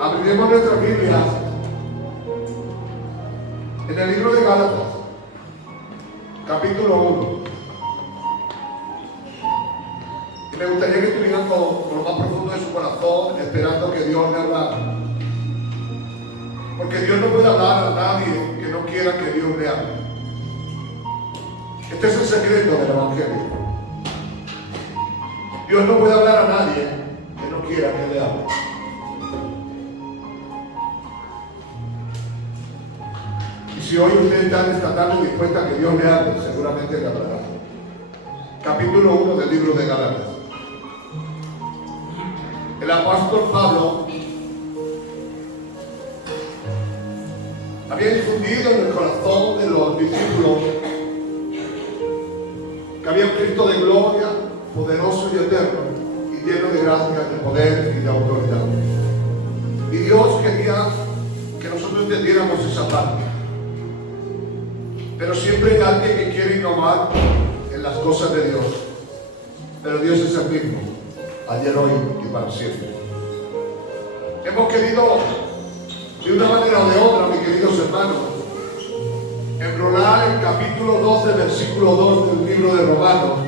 Abriremos nuestra Biblia en el libro de Gálatas, capítulo 1. Y me gustaría que estuvieran con lo más profundo de su corazón, esperando que Dios le hablara. Porque Dios no puede hablar a nadie que no quiera que Dios le hable. Este es el secreto del Evangelio. Dios no puede hablar a nadie que no quiera que le hable. Y si hoy usted está esta tarde dispuesta a que Dios le hable, seguramente le hablará. Capítulo 1 del libro de Gálatas. El apóstol Pablo había infundido en el corazón de los discípulos que había un Cristo de gloria, poderoso y eterno, y lleno de gracia, de poder y de autoridad. Y Dios quería que nosotros entendiéramos esa parte. Pero siempre hay alguien que quiere innovar en las cosas de Dios. Pero Dios es el mismo, ayer, hoy y para siempre. Hemos querido, de una manera o de otra, mis queridos hermanos, enrolar el capítulo 12, versículo 2 del libro de Romanos,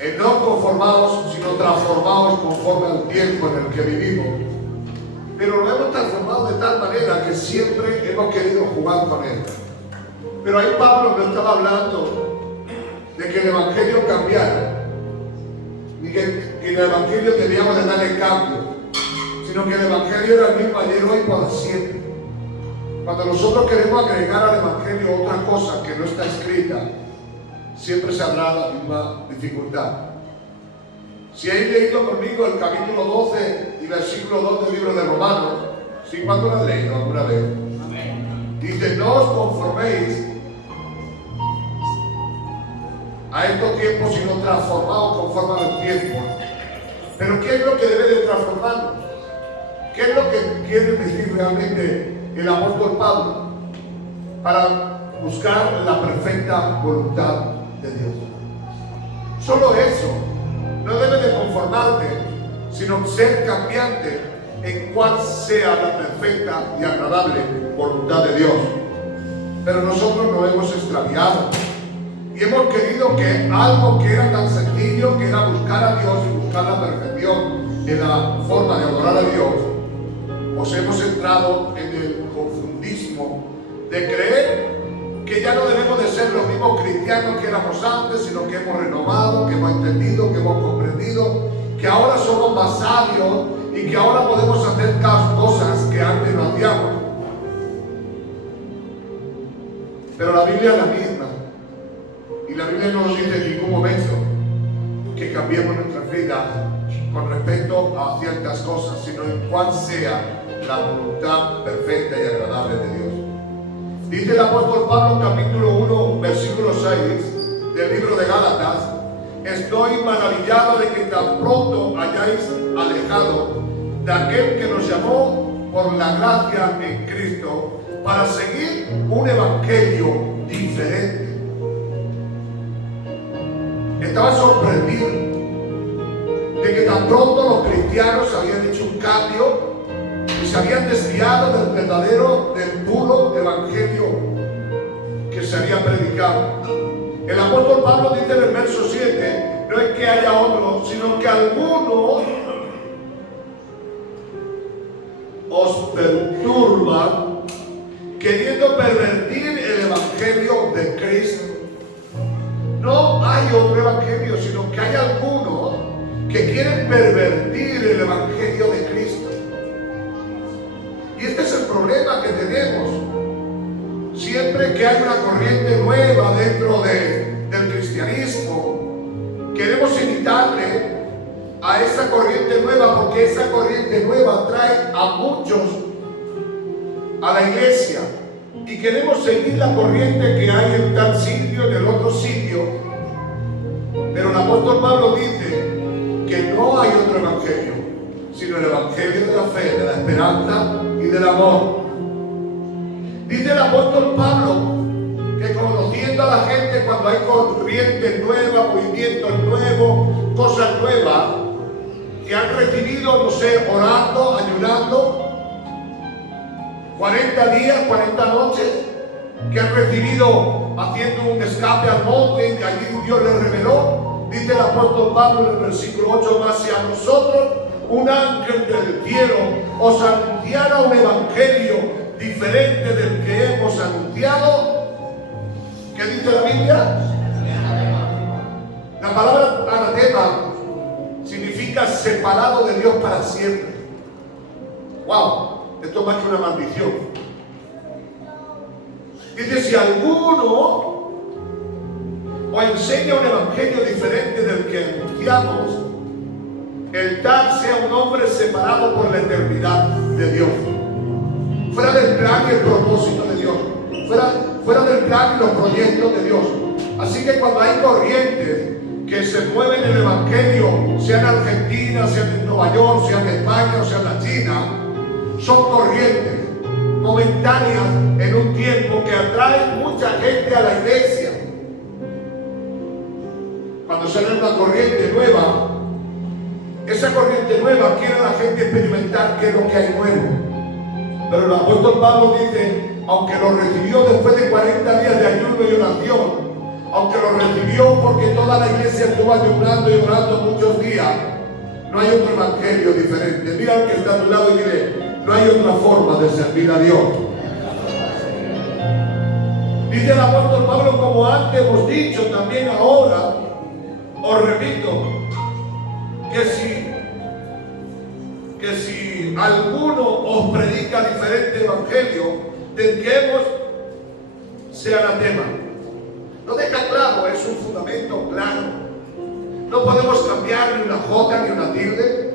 en no conformados, sino transformados conforme al tiempo en el que vivimos. Pero lo hemos transformado de tal manera que siempre hemos querido jugar con él. Pero ahí Pablo no estaba hablando de que el Evangelio cambiara, ni que en el Evangelio teníamos de darle cambio, sino que el Evangelio era el mismo ayer, hoy y para siempre. Cuando nosotros queremos agregar al Evangelio otra cosa que no está escrita, siempre se habrá la misma dificultad. Si habéis leído conmigo el capítulo 12 y versículo 2 del libro de Romanos, ¿sí? ¿Cuánto lo han leído alguna vez? Amén. Dice, no os conforméis a estos tiempos, sino transformados conforme al tiempo. Pero ¿qué es lo que debe de transformarnos? ¿Qué es lo que quiere decir realmente el apóstol Pablo para buscar la perfecta voluntad de Dios? Solo eso. No debe de conformarte, sino ser cambiante en cuál sea la perfecta y agradable voluntad de Dios. Pero nosotros nos hemos extraviado y hemos querido que algo que era tan sencillo, que era buscar a Dios y buscar la perfección en la forma de adorar a Dios, pues hemos entrado en el confundismo de creer que ya no debemos de ser los mismos cristianos que éramos antes, sino que hemos renovado, que hemos entendido, que hemos comprendido, que ahora somos más sabios y que ahora podemos hacer cosas que antes no hacíamos. Pero la Biblia es la misma, y la Biblia no nos dice en ningún momento que cambiemos nuestras vidas con respecto a ciertas cosas, sino en cuál sea la voluntad perfecta y agradable de Dios. Dice el apóstol Pablo, capítulo 1, versículo 6 del libro de Gálatas: estoy maravillado de que tan pronto hayáis alejado de aquel que nos llamó por la gracia en Cristo para seguir un evangelio diferente. Estaba sorprendido de que tan pronto los cristianos habían hecho un cambio y se habían desviado del verdadero, del puro evangelio que se había predicado. El apóstol Pablo dice en el verso 7, no es que haya otro, sino que algunos os perturban queriendo pervertir el evangelio de Cristo. No hay otro evangelio, sino que hay algunos que quieren pervertir el evangelio de Cristo. Y este es el problema que tenemos. Siempre que hay una corriente nueva dentro del cristianismo, queremos invitarle a esa corriente nueva, porque esa corriente nueva trae a muchos a la iglesia. Y queremos seguir la corriente que hay en tal sitio, en el otro sitio. Pero el apóstol Pablo dice que no hay otro evangelio, sino el evangelio de la fe, de la esperanza y del amor. Dice el apóstol Pablo que conociendo a la gente, cuando hay corrientes nuevas, movimientos nuevos, cosas nuevas, que han recibido, no sé, orando, ayunando, ayunando 40 días, 40 noches, que han recibido haciendo un escape al monte, que allí Dios les reveló. Dice el apóstol Pablo en el versículo 8: más si a nosotros un ángel del cielo os anunciara un evangelio diferente del que hemos anunciado, ¿qué dice la Biblia? La palabra anatema significa separado de Dios para siempre. ¡Wow! Esto es más que una maldición. Dice: si alguno os enseña un evangelio diferente del que anunciamos, el tal sea un hombre separado por la eternidad de Dios, fuera del plan y el propósito de Dios, fuera del plan y los proyectos de Dios. Así que cuando hay corrientes que se mueven en el evangelio, sea en Argentina, sea en Nueva York, sea en España o sea en la China, son corrientes momentáneas en un tiempo que atraen mucha gente a la iglesia. Cuando sale una corriente nueva, esa corriente nueva quiere a la gente experimentar qué es lo que hay nuevo. Pero el apóstol Pablo dice: aunque lo recibió después de 40 días de ayuno y oración, aunque lo recibió porque toda la iglesia estuvo ayunando y orando muchos días, no hay otro evangelio diferente. Mira al que está a tu lado y dile: no hay otra forma de servir a Dios. Dice el apóstol Pablo: como antes hemos dicho, también ahora os repito, que si alguno os predica diferente evangelio del que hemos, sea anatema. Lo deja claro, es un fundamento claro. No podemos cambiar ni una jota ni una tilde.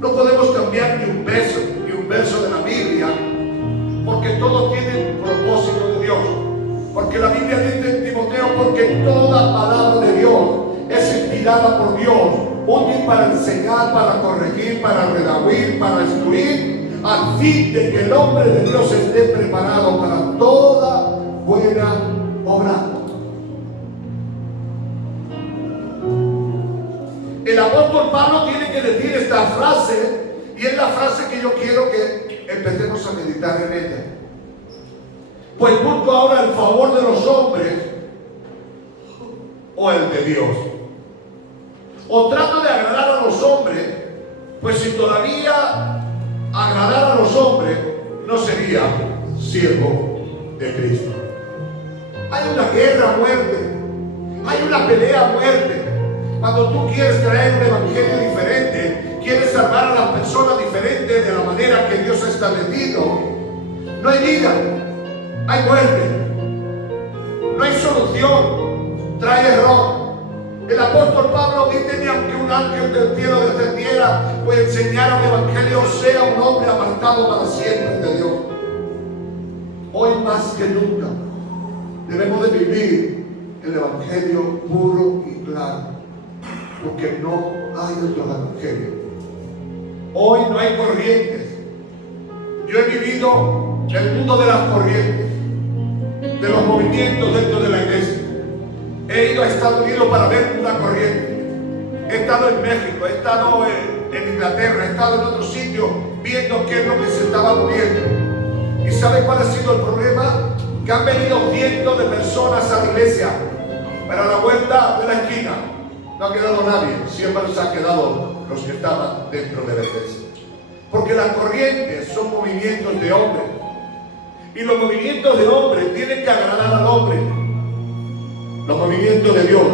No podemos cambiar ni un verso de la Biblia, porque todo tiene un propósito de Dios. Porque la Biblia dice en Timoteo: porque toda palabra de Dios es inspirada por Dios, útil para enseñar, para corregir, para redarguir, para instruir, a fin de que el hombre de Dios esté preparado para toda buena obra. El apóstol Pablo tiene que decir esta frase, y es la frase que yo quiero que empecemos a meditar en ella. Pues busco ahora el favor de los hombres o el de Dios. O trato de agradar a los hombres, pues si todavía agradar a los hombres, no sería siervo de Cristo. Hay una guerra a muerte, hay una pelea a muerte. Cuando tú quieres traer un evangelio diferente, quieres salvar a las personas diferentes de la manera que Dios ha establecido, no hay vida, hay muerte, no hay solución, trae error. El apóstol Pablo dice: ni aunque un ángel del cielo descendiera, pues enseñara un evangelio, sea un hombre apartado para siempre de Dios. Hoy más que nunca debemos de vivir el evangelio puro y claro, porque no hay otro evangelio. Hoy no hay corrientes. Yo he vivido el mundo de las corrientes, de los movimientos dentro de la iglesia. He ido a Estados Unidos para ver una corriente. He estado en México, he estado en Inglaterra, he estado en otros sitios viendo qué es lo que se estaba moviendo. ¿Y sabe cuál ha sido el problema? Que han venido cientos de personas a la iglesia, para la vuelta de la esquina no ha quedado nadie, siempre se han quedado los que estaban dentro de la iglesia. Porque las corrientes son movimientos de hombres, y los movimientos de hombres tienen que agradar al hombre. Los movimientos de Dios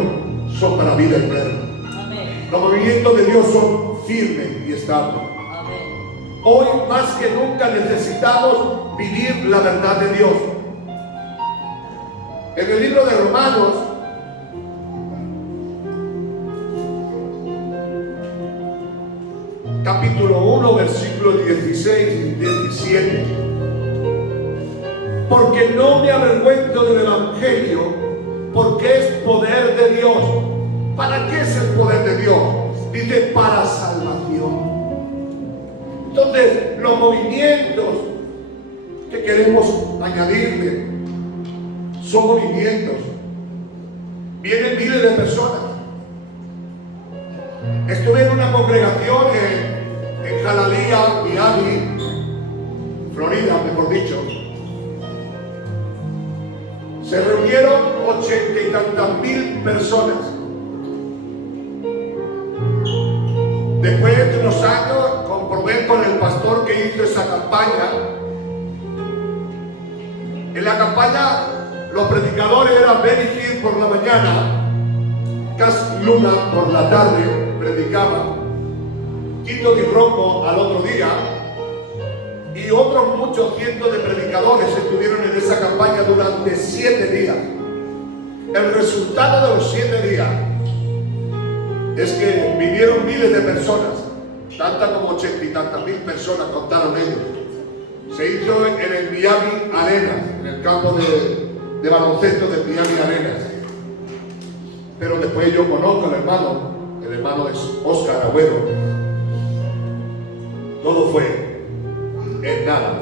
son para vida eterna. Amén. Los movimientos de Dios son firmes y estables. Amén. Hoy más que nunca necesitamos vivir la verdad de Dios. En el libro de Romanos, capítulo 1, versículos 16 y 17. Porque no me avergüenzo del evangelio, porque es poder de Dios. ¿Para qué es el poder de Dios? Dice: para salvación. Entonces, los movimientos que queremos añadirle son movimientos. Vienen miles de personas. Estuve en una congregación en Jalía, Miami, 80 y tantas mil personas. Después de unos años comprobé con el pastor que hizo esa campaña. En la campaña los predicadores eran Benny Hinn por la mañana, Cas Luna por la tarde predicaba, Tito Di Rocco al otro día, y otros muchos cientos de predicadores estuvieron en esa campaña durante 7 días. El resultado de los 7 días es que vinieron miles de personas, tantas como 80 y tantas mil personas contaron ellos. Se hizo en el Miami Arenas, en el campo de baloncesto del Miami Arenas. Pero después yo conozco al hermano, el hermano es Oscar Agüero. Todo fue en nada.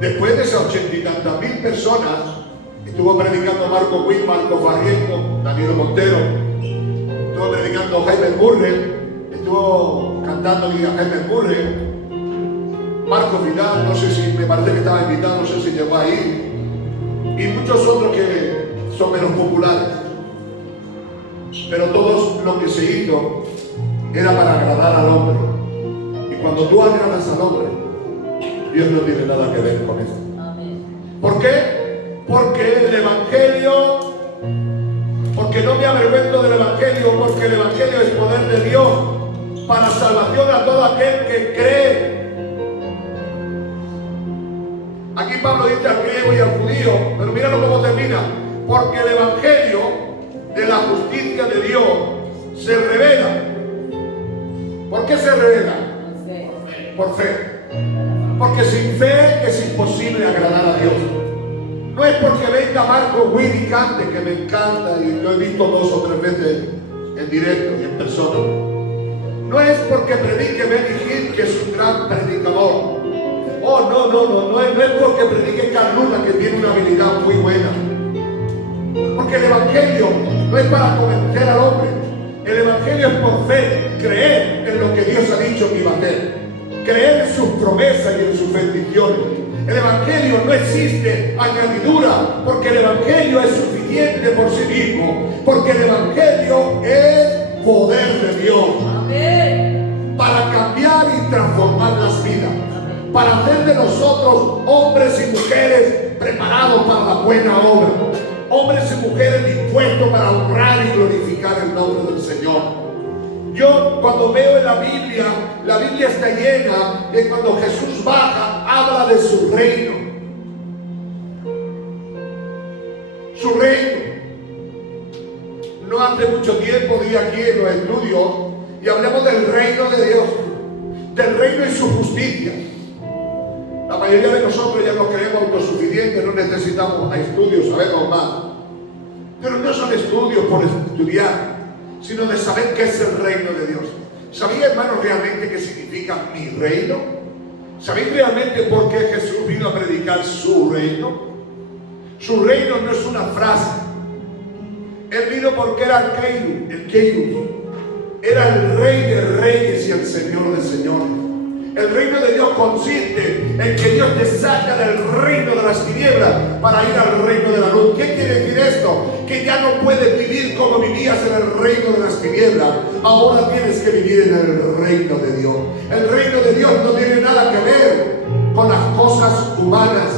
Después de esas 80 y tantas mil personas, estuvo predicando Marco Witt, Marco Farrienco, Danilo Montero, estuvo predicando Jaime Murray, estuvo cantando a Jaime Murray, Marco Vidal, no sé si, me parece que estaba invitado, no sé si llegó ahí, y muchos otros que son menos populares. Pero todo lo que se hizo era para agradar al hombre. Y cuando tú agradas al hombre, Dios no tiene nada que ver con eso. ¿Por qué? Porque el Evangelio, porque no me avergüenzo del Evangelio, porque el Evangelio es poder de Dios para salvación a todo aquel que cree. Aquí Pablo dice al griego y al judío, pero míralo cómo termina. Porque el Evangelio de la justicia de Dios se revela. ¿Por qué se revela? Por fe. Porque sin fe es imposible agradar a Dios. No es porque venga Marco Witt y cante, que me encanta y lo he visto 2 o 3 veces en directo y en persona. No es porque predique Benny Hinn, que es un gran predicador. Oh, no es porque predique Carl Luna, que tiene una habilidad muy buena. Porque el Evangelio no es para convencer al hombre. El Evangelio es por fe, creer en lo que Dios ha dicho que iba a hacer, creer en sus promesas y en sus bendiciones. El Evangelio no existe añadidura, porque el Evangelio es suficiente por sí mismo, porque el Evangelio es poder de Dios. Amén. Para cambiar y transformar las vidas, para hacer de nosotros hombres y mujeres preparados para la buena obra, hombres y mujeres dispuestos para honrar y glorificar el nombre del Señor. Yo cuando veo en la Biblia está llena de cuando Jesús baja, habla de su reino. Su reino. No hace mucho tiempo di aquí en los estudios y hablamos del reino de Dios, del reino y su justicia. La mayoría de nosotros ya nos creemos autosuficientes, no necesitamos estudios, sabemos más. Pero no son estudios por estudiar, sino de saber qué es el reino de Dios. ¿Sabéis, hermanos, realmente qué significa mi reino? ¿Sabéis realmente por qué Jesús vino a predicar su reino? Su reino no es una frase. Él vino porque era el Keiros. Era el Rey de Reyes y el Señor de Señores. El reino de Dios consiste en que Dios te saca del reino de las tinieblas para ir al reino de la luz. ¿Qué quiere decir esto? Que ya no puedes vivir como vivías en el reino de las tinieblas. Ahora tienes que vivir en el reino de Dios. El reino de Dios no tiene nada que ver con las cosas humanas.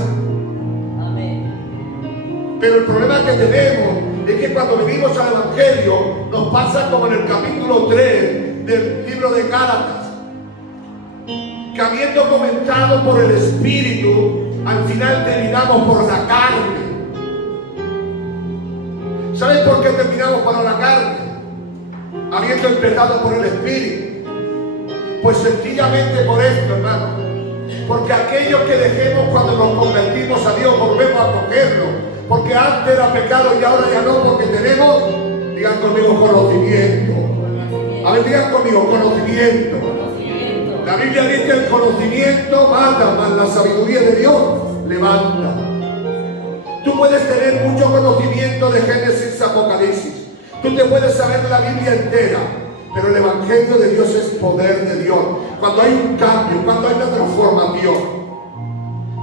Amén. Pero el problema que tenemos es que cuando venimos al Evangelio nos pasa como en el capítulo 3 del libro de Gálatas, que habiendo comenzado por el Espíritu, al final terminamos por la carne. ¿Sabes por qué terminamos por la carne? Habiendo empezado por el Espíritu. Pues sencillamente por esto, hermano. Porque aquellos que dejemos cuando nos convertimos a Dios, volvemos a cogerlo. Porque antes era pecado y ahora ya no, porque tenemos, digan conmigo, conocimiento. A ver, digan conmigo, conocimiento. La Biblia dice que el conocimiento mata, mas la sabiduría de Dios levanta. Tú puedes tener mucho conocimiento de Génesis, Apocalipsis. Tú te puedes saber la Biblia entera, pero el Evangelio de Dios es poder de Dios. Cuando hay un cambio, cuando hay una transformación.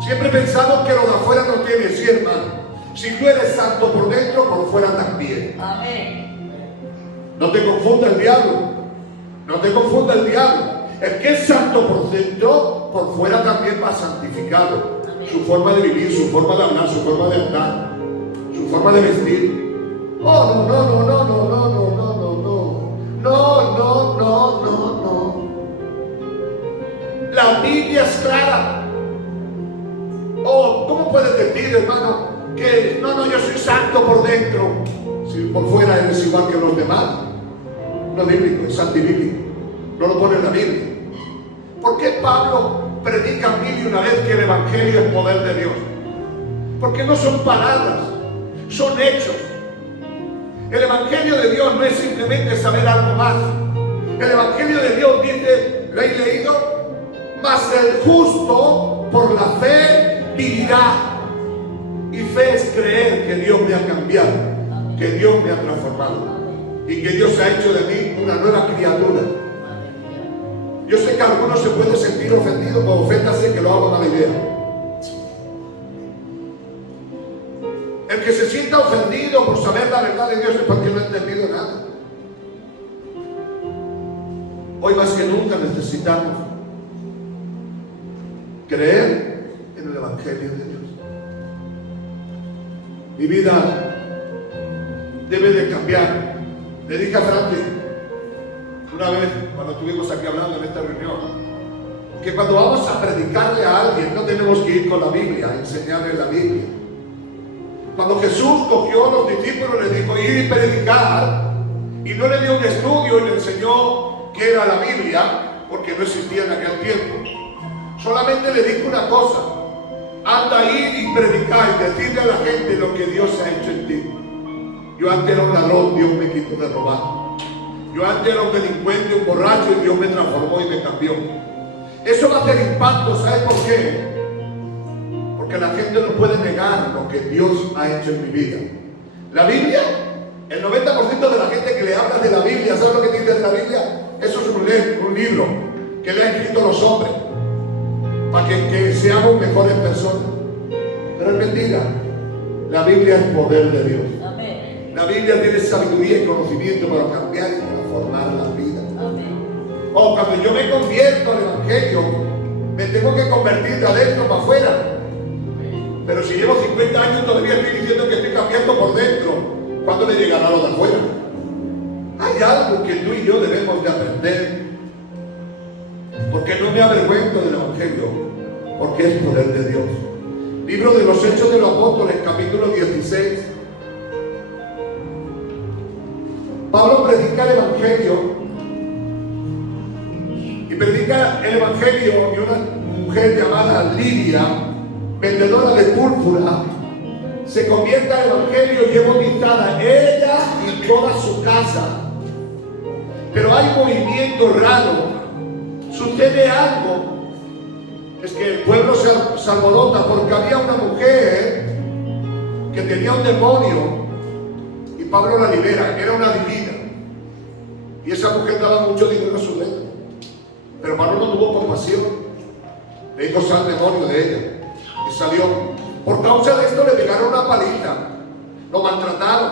Siempre pensamos que lo de afuera no tiene, sí, hermano. Si tú eres santo por dentro, por fuera también. Amén. No te confunda el diablo. No te confunda el diablo. El que es santo por dentro, por fuera también va santificado. Su forma de vivir, su forma de hablar, su forma de andar, su forma de vestir. Oh, no, no, no, no, no, no, no, no, no, no. No, no, no, no, no. La Biblia es clara. Oh, ¿cómo puedes decir, hermano, que no, yo soy santo por dentro, si por fuera eres igual que los demás? No es bíblico, es antibíblico. No lo pone en la Biblia. ¿Por qué Pablo predica mil y una vez que el Evangelio es poder de Dios? Porque no son palabras, son hechos. El Evangelio de Dios no es simplemente saber algo más. El Evangelio de Dios dice, ¿lo habéis leído? Mas el justo por la fe vivirá. Y fe es creer que Dios me ha cambiado, que Dios me ha transformado y que Dios ha hecho de mí una nueva criatura. Yo sé que algunos se pueden sentir ofendidos, pues oféndase que lo hago mala idea. El que se sienta ofendido por saber la verdad de Dios es porque no ha entendido nada. Hoy más que nunca necesitamos creer en el Evangelio de Dios. Mi vida debe de cambiar. Le dije a Franklin una vez, cuando estuvimos aquí hablando en esta reunión, que cuando vamos a predicarle a alguien no tenemos que ir con la Biblia, a enseñarle la Biblia. Cuando Jesús cogió a los discípulos, les dijo ir y predicar, y no le dio un estudio y le enseñó qué era la Biblia, porque no existía en aquel tiempo. Solamente le dijo una cosa: anda a ir y predicar y decirle a la gente lo que Dios ha hecho en ti. Yo antes era un ladrón, Dios me quitó de robar. Yo antes era un delincuente, un borracho, y Dios me transformó y me cambió. Eso va a hacer impacto, ¿sabes por qué? Porque la gente no puede negar lo que Dios ha hecho en mi vida. La Biblia, el 90% de la gente que le habla de la Biblia, ¿sabes lo que dice de la Biblia? Eso es un libro que le han escrito los hombres para que seamos mejores personas. Pero es mentira. La Biblia es poder de Dios. Amén. La Biblia tiene sabiduría y conocimiento para cambiar y transformar la vida. Amén. Oh, cuando yo me convierto al Evangelio, me tengo que convertir de adentro para afuera. Pero si llevo 50 años todavía estoy diciendo que estoy cambiando por dentro, ¿cuándo me llegará lo de afuera? Hay algo que tú y yo debemos de aprender, porque no me avergüenzo del Evangelio, porque es poder de Dios. Libro de los Hechos de los Apóstoles, capítulo 16. Pablo predica el Evangelio, y predica el Evangelio de una mujer llamada Lidia, vendedora de púrpura. Se convierte al Evangelio y es bautizada ella y toda su casa. Pero hay movimiento raro. Sucede algo. Es que el pueblo se alborota porque había una mujer que tenía un demonio y Pablo la libera. Era una divina. Y esa mujer daba mucho dinero a su dedo. Pero Pablo no tuvo compasión. Le dijo: sal demonio de ella. Y salió. Por causa de esto le pegaron una paliza, lo maltrataron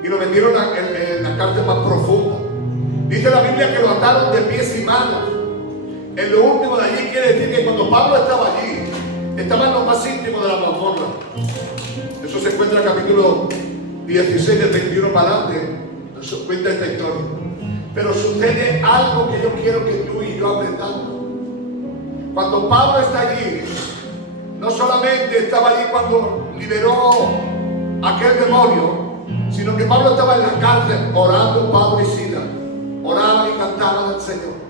y lo metieron en la cárcel más profunda. Dice la Biblia que lo ataron de pies y manos. En lo último de allí quiere decir que cuando Pablo estaba allí, estaba en lo más íntimo de la mazmorra. Eso se encuentra en el capítulo 16 del 21 para adelante. Eso cuenta esta historia. Pero sucede algo que yo quiero que tú y yo aprendamos. Cuando Pablo está allí, no solamente estaba allí cuando liberó aquel demonio, sino que Pablo estaba en la cárcel orando. Pablo y Silas oraban y cantaban al Señor.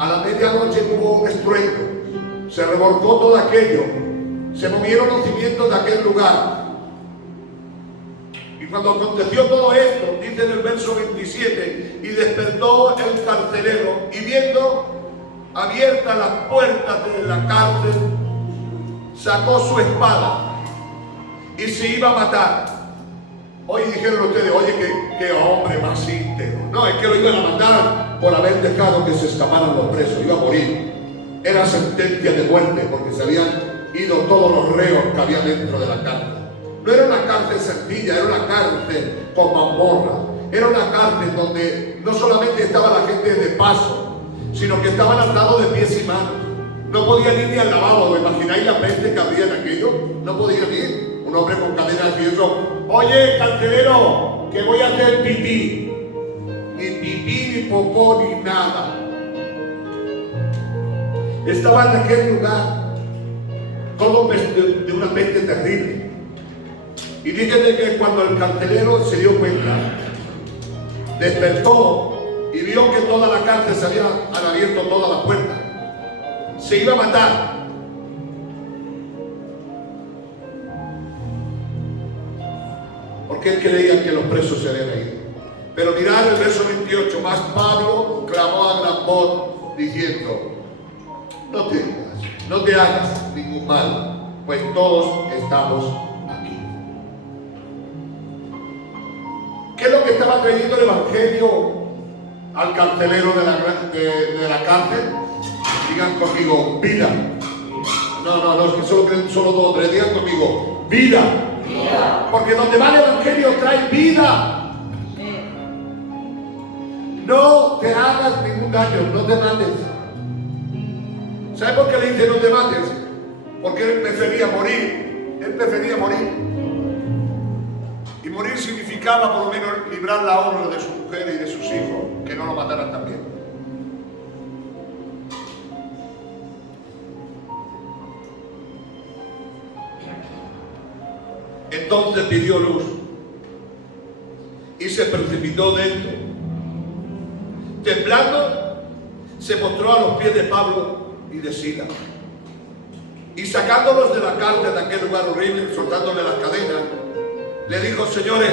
A la medianoche hubo un estruendo, se revolcó todo aquello, se movieron los cimientos de aquel lugar. Y cuando aconteció todo esto, dice en el verso 27, y despertó el carcelero, y viendo abiertas las puertas de la cárcel, sacó su espada y se iba a matar. Hoy dijeron ustedes: oye, qué hombre más íntegro. No, es que lo iban a matar por haber dejado que se escaparan los presos. Iba a morir. Era sentencia de muerte porque se habían ido todos los reos que había dentro de la cárcel. No era una cárcel sencilla, era una cárcel con mazmorra. Era una cárcel donde no solamente estaba la gente de paso, sino que estaban atados de pies y manos. No podían ir ni al lavabo. ¿Os imagináis la peste que había en aquello? No podían ir. Un hombre con cadenas y eso. Oye, carcelero, que voy a hacer pipí. Ni pipí, ni popó, ni nada. Estaba en aquel lugar todo de una peste terrible. Y dígame que cuando el carcelero se dio cuenta, despertó y vio que toda la cárcel se había abierto todas las puertas. Se iba a matar. Porque él creía que los presos se habían ido. Pero mirad el verso 28, más Pablo clamó a gran voz diciendo: no te hagas ningún mal, pues todos estamos aquí. ¿Qué es lo que estaba trayendo el Evangelio al carcelero de la cárcel? Digan conmigo, vida. No, es que solo 2 o 3. Digan conmigo, vida. Porque donde va el Evangelio trae vida. No te hagas ningún daño, no te mates. ¿Sabes por qué le dice no te mates? Porque él prefería morir. Él prefería morir. Y morir significaba por lo menos librar la honra de su mujer y de sus hijos, que no lo mataran también. Entonces pidió luz y se precipitó dentro. Temblando, se postró a los pies de Pablo y de Silas. Y sacándolos de la cárcel, de aquel lugar horrible, soltándole las cadenas, le dijo: señores,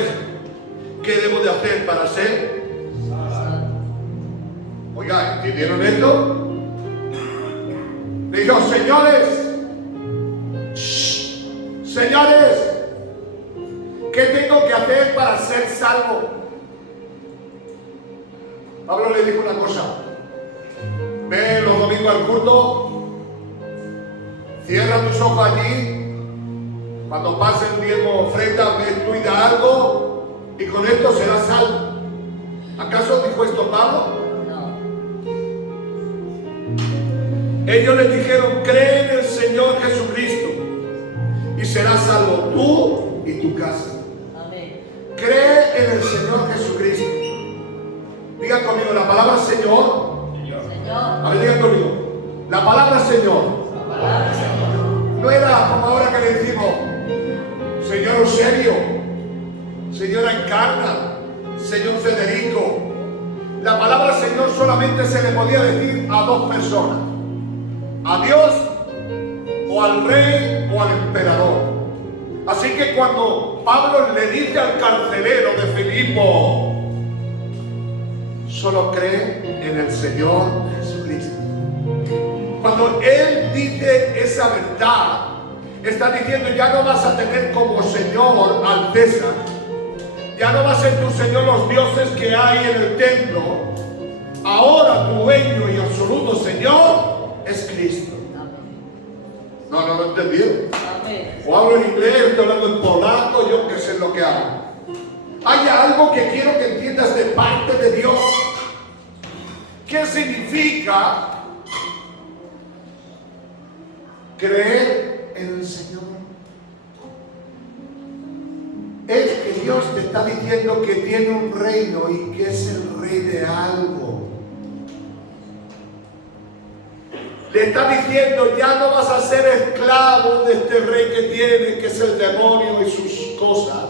¿qué debo de hacer para ser? Oiga, ¿entendieron esto? Le dijo: señores, ¿qué tengo que hacer para ser salvo? Pablo le dijo una cosa: ve los domingos al culto, cierra tus ojos allí, cuando pasen diezmo ofrenda, ves tú y da algo, y con esto serás salvo. ¿Acaso dijo esto Pablo? No. Ellos le dijeron: cree en el Señor Jesucristo y serás salvo tú y tu casa. Amén. Cree en el Señor Jesucristo. Digan conmigo la palabra Señor. A ver, digan conmigo. La palabra Señor. No era como ahora que le decimos Señor Eusebio, Señora Encarna, Señor Federico. La palabra Señor solamente se le podía decir a 2 personas: a Dios, o al rey, o al emperador. Así que cuando Pablo le dice al carcelero de Filipo: solo cree en el Señor Jesucristo. Cuando él dice esa verdad, está diciendo: ya no vas a tener como Señor al César, ya no va a ser tu Señor los dioses que hay en el templo. Ahora tu dueño y absoluto Señor es Cristo. No lo entendieron. O hablo en inglés, estoy hablando en polaco, yo qué sé lo que hago. Hay algo que quiero que entiendas de parte de Dios. ¿Qué significa creer en el Señor? Es que Dios te está diciendo que tiene un reino y que es el rey de algo. Le está diciendo: ya no vas a ser esclavo de este rey que tiene, que es el demonio y sus cosas.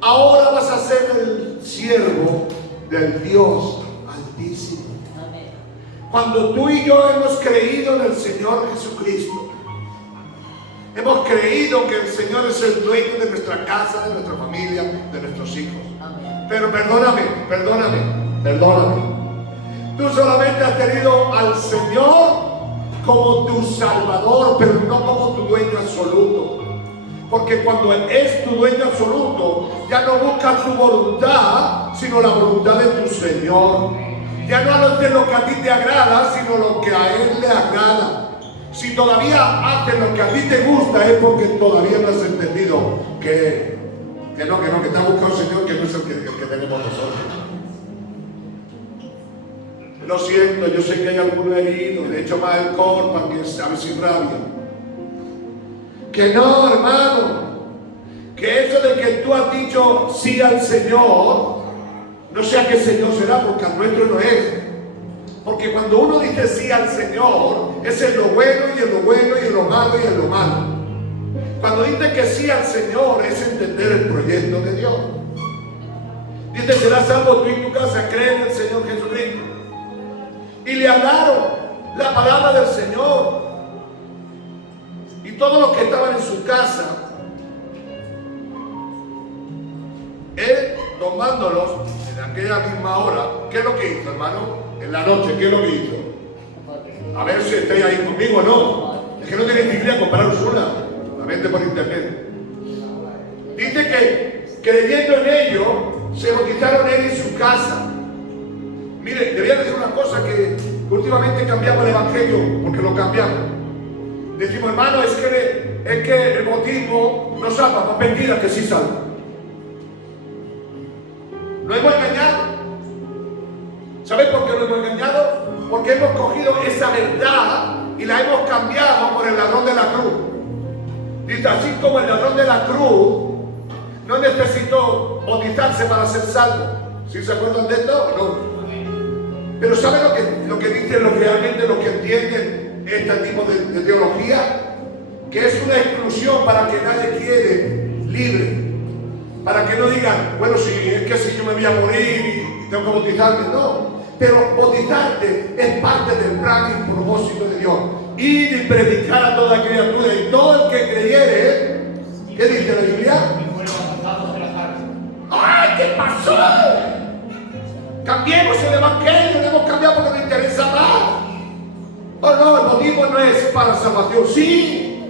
Ahora vas a ser el siervo del Dios Altísimo. Amén. Cuando tú y yo hemos creído en el Señor Jesucristo, hemos creído que el Señor es el dueño de nuestra casa, de nuestra familia, de nuestros hijos. Amén. Pero perdóname. Tú solamente has tenido al Señor como tu Salvador, pero no como tu dueño absoluto. Porque cuando es tu dueño absoluto, ya no buscas tu voluntad, sino la voluntad de tu Señor. Ya no haces lo que a ti te agrada, sino lo que a Él le agrada. Si todavía haces lo que a ti te gusta es porque todavía no has entendido que te ha buscado el Señor, que no es el que tenemos nosotros. Lo siento, yo sé que hay alguno herido, de hecho más el corpan, que sabe sin rabia. Que no, hermano, que eso de que tú has dicho sí al Señor, no sea que el Señor será, porque al nuestro no es. Porque cuando uno dice sí al Señor, es en lo bueno y en lo bueno y en lo malo y en lo malo. Cuando dice que sí al Señor, es entender el proyecto de Dios. Dice, serás salvo tú y tu casa, cree en el Señor Jesucristo. Y le hablaron la palabra del Señor. Y todos los que estaban en su casa, él tomándolos en aquella misma hora, ¿qué es lo que hizo, hermano? En la noche, ¿qué es lo que hizo? A ver si estáis ahí conmigo o no. Es que no tenéis ni idea, compraros una. La vende por internet. Dice que creyendo en ello, se bautizaron él y su casa. Mire, debía decir una cosa, que últimamente cambiamos el evangelio, porque lo cambiamos. Decimos, hermano, es que el bautismo no salva, no es mentira que sí salva. ¿Lo hemos engañado? ¿Sabes por qué lo hemos engañado? Porque hemos cogido esa verdad y la hemos cambiado por el ladrón de la cruz. Dice, así como el ladrón de la cruz no necesitó bautizarse para ser salvo. ¿Sí se acuerdan de esto o no? Pero ¿saben lo que dicen realmente los que entienden este tipo de teología? Que es una exclusión para que nadie quede libre. Para que no digan, bueno, si es que si yo me voy a morir y tengo que bautizarme, no. Pero bautizarte es parte del plan y propósito de Dios. Ir y predicar a toda criatura, y todo el que creyere, ¿qué dice la Biblia? ¡Ay, qué pasó! Cambiemos el evangelio, lo hemos cambiado porque nos interesa más. Oh no, el bautismo no es para salvación, sí.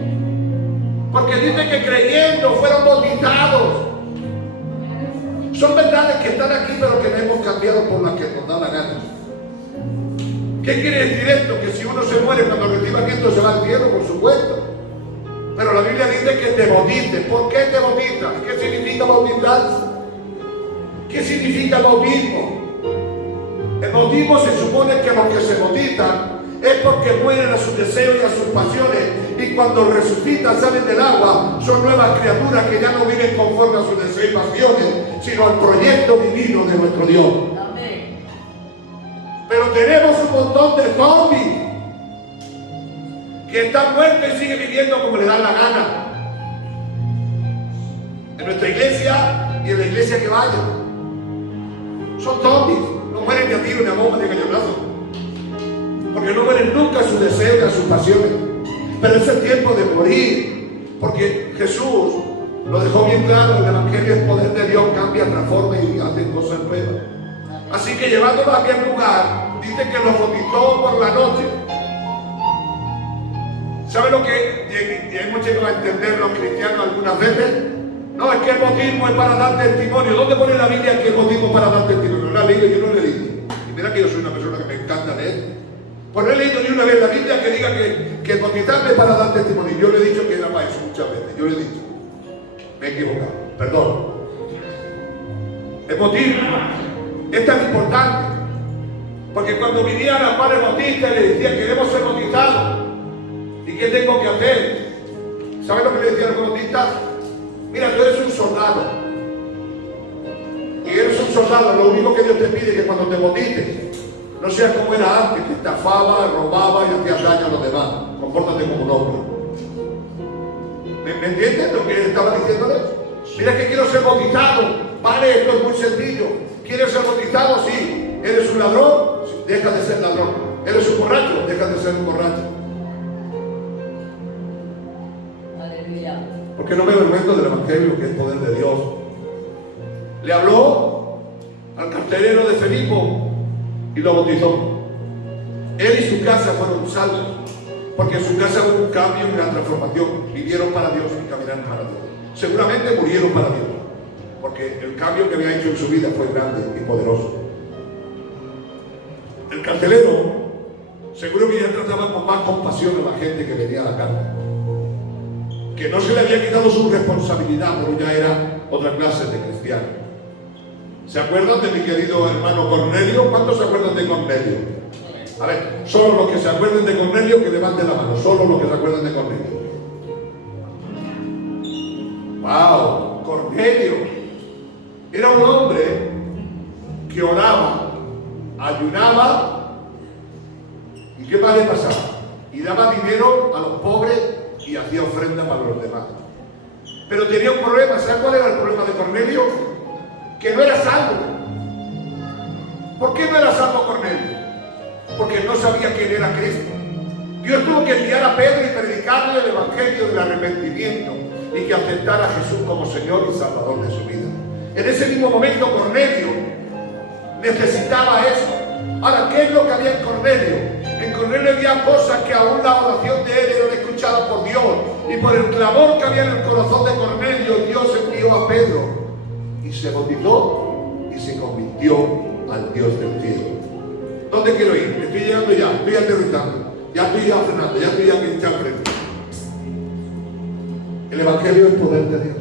Porque dice que creyendo fueron bautizados. Son verdades que están aquí, pero que no hemos cambiado por las que nos da la gana. ¿Qué quiere decir esto? Que si uno se muere cuando reciba Cristo se va al cielo, por supuesto. Pero la Biblia dice que te bautices. ¿Por qué te bautizas? ¿Qué significa bautizarse? ¿Qué significa el bautismo? El bautismo se supone que los que se bautizan es porque mueren a sus deseos y a sus pasiones, y cuando resucitan, salen del agua, son nuevas criaturas que ya no viven conforme a sus deseos y pasiones, sino al proyecto divino de nuestro Dios. Amén. Pero tenemos un montón de zombies que están muertos y siguen viviendo como les da la gana. En nuestra iglesia y en la iglesia que vaya. Son zombies, no mueren ni a tiro ni a bomba ni a cañonazo. Porque no mueren nunca a sus deseos ni a sus pasiones. Pero es el tiempo de morir, porque Jesús lo dejó bien claro: el evangelio es poder de Dios, cambia, transforma y hace cosas nuevas. Así que llevándolo a aquel lugar, dice que los bautizó por la noche. ¿Sabe lo que hemos llegado a entender los cristianos algunas veces? No, es que el bautismo es para dar testimonio. ¿Dónde pone la Biblia que el bautismo es para dar testimonio? No la he leído, yo no la he leído. Y mira que yo soy una persona que me encanta leer. Pues no he leído ni una vez la Biblia que diga que el bautizarme es para dar testimonio. Yo le he dicho que era para eso muchas veces. Yo le he dicho. Me he equivocado. Perdón. El bautismo es tan importante. Porque cuando vinieron a Juan el Bautista y le decían, queremos ser bautizados, ¿y qué tengo que hacer? ¿Saben lo que le decían los bautistas? Mira, tú eres un soldado. Y eres un soldado. Lo único que Dios te pide es que cuando te bautices, no seas como era antes, que estafaba, robaba y hacía daño a los demás. Compórtate como un hombre. ¿Me entiendes lo que estaba diciéndole? Mira, que quiero ser bautizado. Vale, esto es muy sencillo. ¿Quieres ser bautizado? Sí. ¿Eres un ladrón? Deja de ser ladrón. ¿Eres un borracho? Deja de ser un borracho. Aleluya. Porque no me avergüenzo del evangelio, que es poder de Dios. Le habló al carcelero de Filipo y lo bautizó. Él y su casa fueron salvos, porque en su casa hubo un cambio y una transformación. Vivieron para Dios y caminaron para Dios. Seguramente murieron para Dios, porque el cambio que había hecho en su vida fue grande y poderoso. El carcelero Seguro que ya trataba con más compasión a la gente que venía a la carta. Que no se le había quitado su responsabilidad, pero ya era otra clase de cristiano. ¿Se acuerdan de mi querido hermano Cornelio? ¿Cuántos se acuerdan de Cornelio? A ver, solo los que se acuerden de Cornelio que levanten la mano. Solo los que se acuerdan de Cornelio. ¡Wow! Cornelio era un hombre que oraba, ayunaba, ¿y qué más le pasaba? Y daba dinero a los pobres y hacía ofrenda para los demás. Pero tenía un problema. ¿Sabes cuál era el problema de Cornelio? Que no era salvo. ¿Por qué no era salvo Cornelio? Porque no sabía quién era Cristo. Dios tuvo que enviar a Pedro y predicarle el evangelio del arrepentimiento y que aceptara a Jesús como Señor y Salvador de su vida. En ese mismo momento Cornelio necesitaba eso. Ahora, ¿qué es lo que había en Cornelio? En Cornelio había cosas que aún la oración de él era escuchada por Dios, y por el clamor que había en el corazón de Cornelio, Dios envió a Pedro y se bautizó y se convirtió al Dios del cielo. ¿Dónde quiero ir? Estoy llegando ya, estoy aterrizando, ya estoy ya frenando, ya estoy aquí al frente. El evangelio es poder de Dios.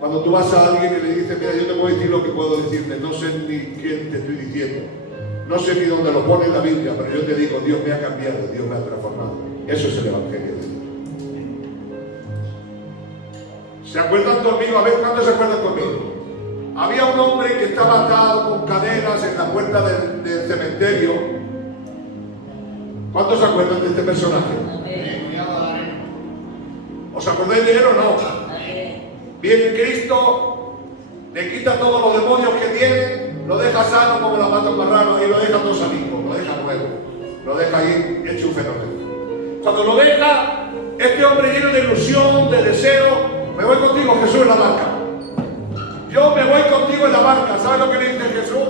Cuando tú vas a alguien y le dices, mira, yo te puedo decir lo que puedo decirte, no sé ni qué te estoy diciendo, no sé ni dónde lo pone en la Biblia, pero yo te digo, Dios me ha cambiado, Dios me ha transformado. Eso es el evangelio de Dios. ¿Se acuerdan conmigo? A ver, ¿cuántos se acuerdan conmigo? Había un hombre que estaba atado con cadenas en la puerta del cementerio. ¿Cuántos se acuerdan de este personaje? ¿Os acordáis de él o no? Viene Cristo, le quita todos los demonios que tiene, lo deja sano como la pata marrano y lo deja todo sanico, lo deja nuevo, lo deja ahí hecho un fenómeno. Cuando lo deja, este hombre lleno de ilusión, de deseo, me voy contigo, Jesús, en la barca. Yo me voy contigo en la barca. ¿Sabes lo que le dice Jesús?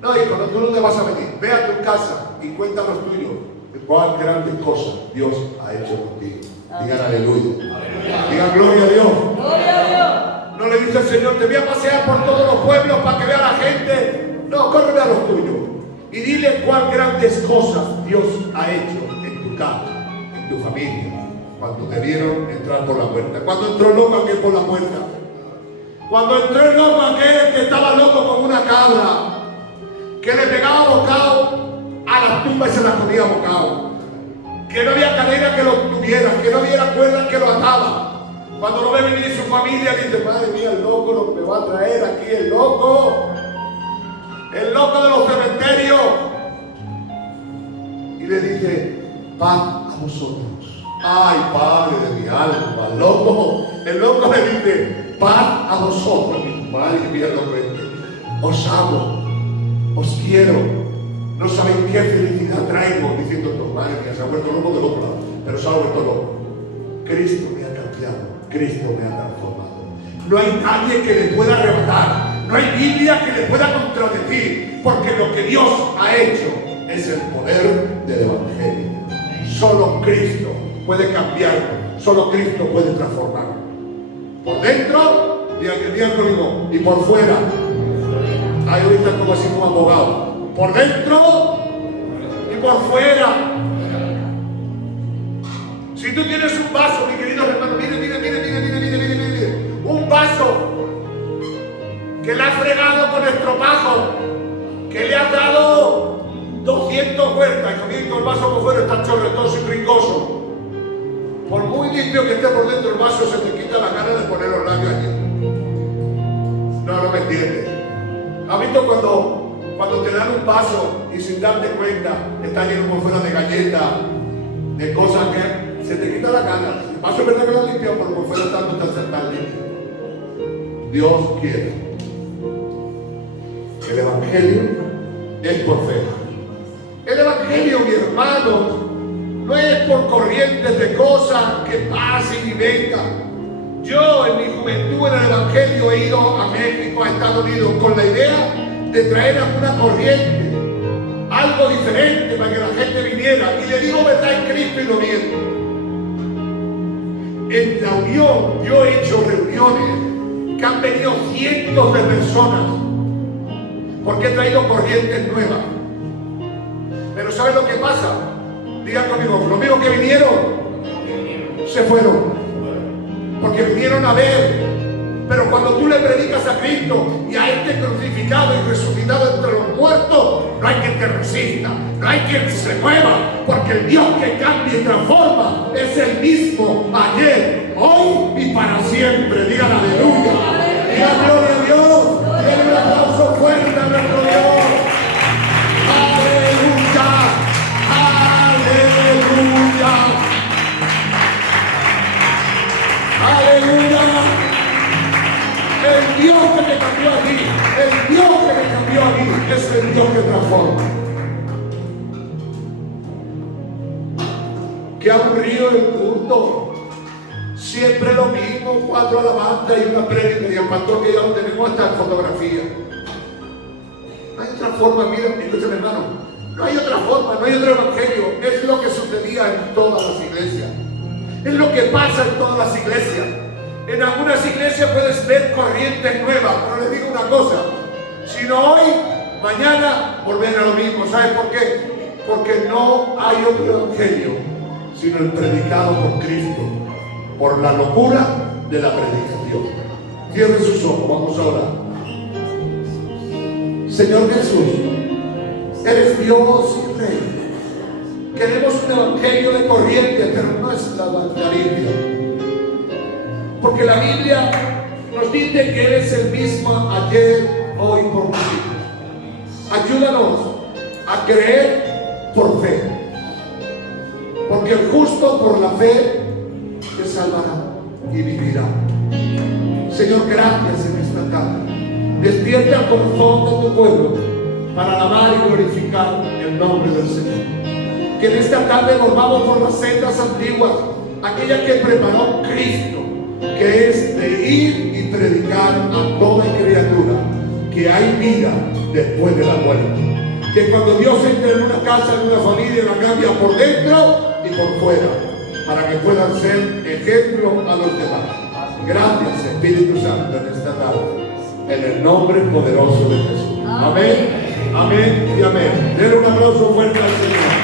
No, hijo, no, tú no te vas a venir. Ve a tu casa y cuenta los tuyos de cuán grandes cosas Dios ha hecho contigo. Digan aleluya. Digan gloria a Dios. Gloria a Dios. No le dice el Señor, te voy a pasear por todos los pueblos para que vea la gente. No, córreme a los tuyos y dile cuán grandes cosas Dios ha hecho en tu casa, en tu familia, cuando te vieron entrar por la puerta. Cuando entró el loco aquel por la puerta. Cuando entró el loco aquel que estaba loco como una cabra, que le pegaba bocado a las tumbas y se las comía bocado, que no había cadena que lo tuviera, que no había cuerdas que lo ataba. Cuando lo ve venir su familia, dice, madre mía, el loco lo que me va a traer aquí, el loco de los cementerios. Y le dice, paz a vosotros. Ay, Padre de mi alma, loco. El loco le dice, paz a vosotros, madre mía, loco este. Os amo, os quiero. No sabéis qué felicidad traigo, diciendo tu madre mía, se ha vuelto loco del otro lado, pero se ha vuelto loco. Cristo me ha cambiado, Cristo me ha transformado. No hay nadie que le pueda arrebatar, no hay Biblia que le pueda contradecir, porque lo que Dios ha hecho es el poder del evangelio. Solo Cristo puede cambiarlo, solo Cristo puede transformarlo. Por dentro, digan conmigo, y por fuera. Ay, ahorita como así como abogado. Por dentro y por fuera. Si tú tienes un vaso, mi querido hermano, mire, un vaso que le has fregado con estropajo, que le has dado 200 vueltas, y el vaso por fuera está chorretoso y brincoso. Por muy limpio que esté por dentro el vaso, se te quita la gana de poner los labios allí. No me entiendes. ¿Has visto cuando te dan un vaso y sin darte cuenta está lleno por fuera de galletas, de cosas que se te quita la gana? El vaso es verdad que lo limpio, pero por fuera no está tan limpio. Dios quiere. El evangelio es por fe. El evangelio, mi hermano, no es por corrientes de cosas que pasen y vengan. Yo en mi juventud en el evangelio he ido a México, a Estados Unidos, con la idea de traer alguna corriente, algo diferente para que la gente viniera. Y le digo verdad en Cristo y lo miento. En la unión yo he hecho reuniones que han venido cientos de personas porque he traído corrientes nuevas. ¿saben lo que pasa? Digan conmigo, los mismos que vinieron se fueron, porque vinieron a ver. Pero cuando tú le predicas a Cristo y a este crucificado y resucitado entre los muertos, no hay quien te resista, no hay quien se mueva, porque el Dios que cambia y transforma es el mismo ayer, hoy y para siempre. Digan aleluya, digan gloria a Dios, denle un aplauso fuerte a nuestro Dios. Aleluya, aleluya, aleluya. El Dios que me cambió a mí, el Dios que me cambió a mí, es el Dios que transforma. Qué aburrido el culto. Siempre lo mismo, 4 alabanzas y una prédica, y el pastor que ya lo tenemos hasta en fotografía. No hay otra forma, mira, escúchame hermano, no hay otra forma, no hay otro evangelio. Es lo que sucedía en todas las iglesias. Es lo que pasa en todas las iglesias. En algunas iglesias puedes ver corrientes nuevas, pero les digo una cosa, si no hoy, mañana volver a lo mismo. ¿Sabes por qué? Porque no hay otro evangelio, sino el predicado por Cristo, por la locura de la predicación. Cierren sus ojos, vamos a orar. Señor Jesús, eres Dios y Rey. Queremos un evangelio de corriente, pero no es la Biblia. Porque la Biblia nos dice que Él es el mismo ayer, hoy, por los siglos. Ayúdanos a creer por fe. Porque el justo por la fe te salvará y vivirá. Señor, gracias en esta tarde. Despierta el corazón de tu pueblo para alabar y glorificar el nombre del Señor. Que en esta tarde volvamos por las sendas antiguas, aquellas que preparó Cristo, que es de ir y predicar a toda criatura que hay vida después de la muerte. Que cuando Dios entre en una casa, en una familia, la cambia por dentro y por fuera, para que puedan ser ejemplo a los demás. Gracias, Espíritu Santo, en esta tarde, en el nombre poderoso de Jesús. Amén, amén y amén. Denle un aplauso fuerte al Señor.